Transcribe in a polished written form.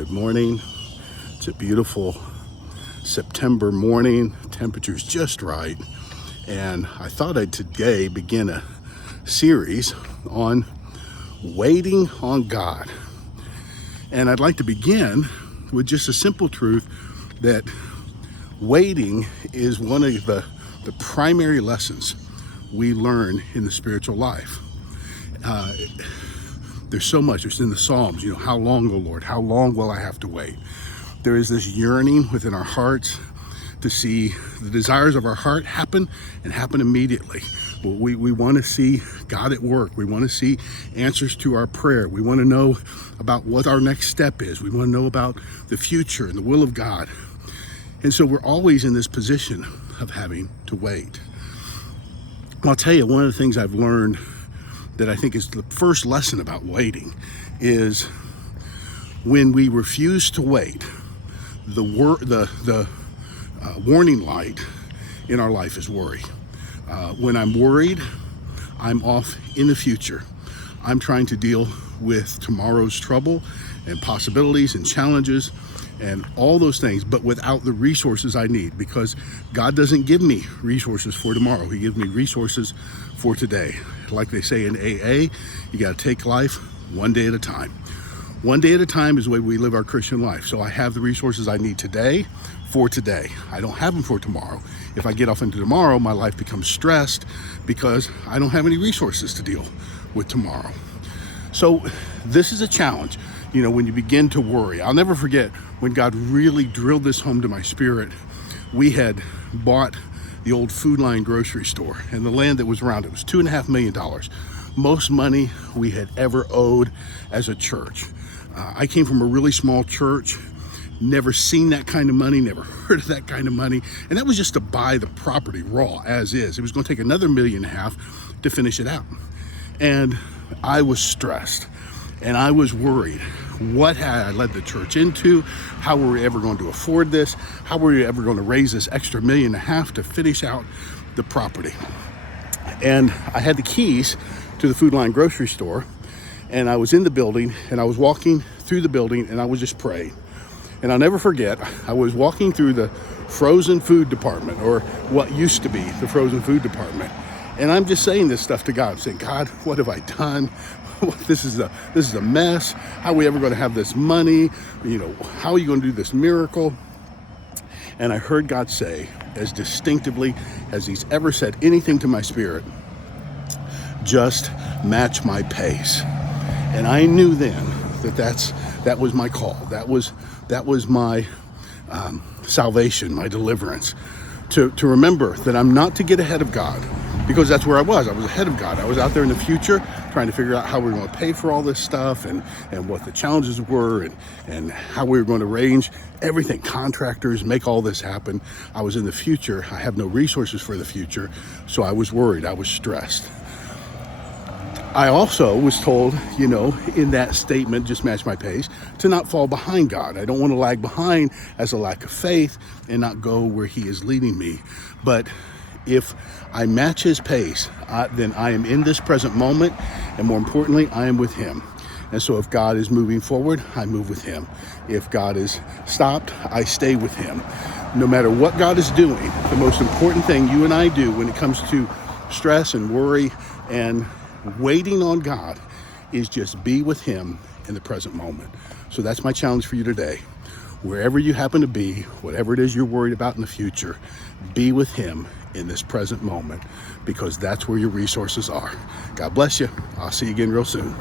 Good morning. It's a beautiful September morning. Temperature's just right. And I thought I'd today begin a series on waiting on God. And I'd like to begin with just a simple truth that waiting is one of the primary lessons we learn in the spiritual life. There's so much. It's in the Psalms, how long, O Lord? How long will I have to wait? There is this yearning within our hearts to see the desires of our heart happen and happen immediately. We want to see God at work. We want to see answers to our prayer. We want to know about what our next step is. We want to know about the future and the will of God. And so we're always in this position of having to wait. I'll tell you, one of the things I've learned that I think is the first lesson about waiting is when we refuse to wait, the warning light in our life is worry. When I'm worried, I'm off in the future. I'm trying to deal with tomorrow's trouble and possibilities and challenges and all those things, but without the resources I need, because God doesn't give me resources for tomorrow. He gives me resources for today. Like they say in AA, you got to take life one day at a time. One day at a time is the way we live our Christian life. So I have the resources I need today for today. I don't have them for tomorrow. If I get off into tomorrow, my life becomes stressed because I don't have any resources to deal with tomorrow. So this is a challenge, when you begin to worry. I'll never forget when God really drilled this home to my spirit. We had bought the old Food Line grocery store, and the land that was around it was $2.5 million. Most money we had ever owed as a church. I came from a really small church, never seen that kind of money, never heard of that kind of money. And that was just to buy the property raw as is. It was going to take another $1.5 million to finish it out. And I was stressed and I was worried. What had I led the church into? How were we ever going to afford this? How were we ever going to raise this extra $1.5 million to finish out the property? And I had the keys to the Food Line grocery store, and I was in the building, and I was walking through the building, and I was just praying. And I'll never forget, I was walking through the frozen food department, or what used to be the frozen food department. And I'm just saying this stuff to God, saying, God, what have I done? This is a mess. How are we ever going to have this money? How are you going to do this miracle? And I heard God say, as distinctively as he's ever said anything to my spirit, just match my pace. And I knew then that was my call. That was my salvation, my deliverance. To remember that I'm not to get ahead of God, because that's where I was. I was ahead of God. I was out there in the future trying to figure out how we were going to pay for all this stuff and what the challenges were and how we were going to arrange everything, contractors, make all this happen. I was in the future. I have no resources for the future, so I was worried. I was stressed. I also was told, in that statement, just match my pace, to not fall behind God. I don't want to lag behind as a lack of faith and not go where he is leading me. But if I match his pace, then I am in this present moment, and more importantly, I am with him. And so if God is moving forward, I move with him. If God is stopped, I stay with him. No matter what God is doing, the most important thing you and I do when it comes to stress and worry and waiting on God is just be with him in the present moment. So that's my challenge for you today. Wherever you happen to be, whatever it is you're worried about in the future, be with him in this present moment, because that's where your resources are. God bless you. I'll see you again real soon.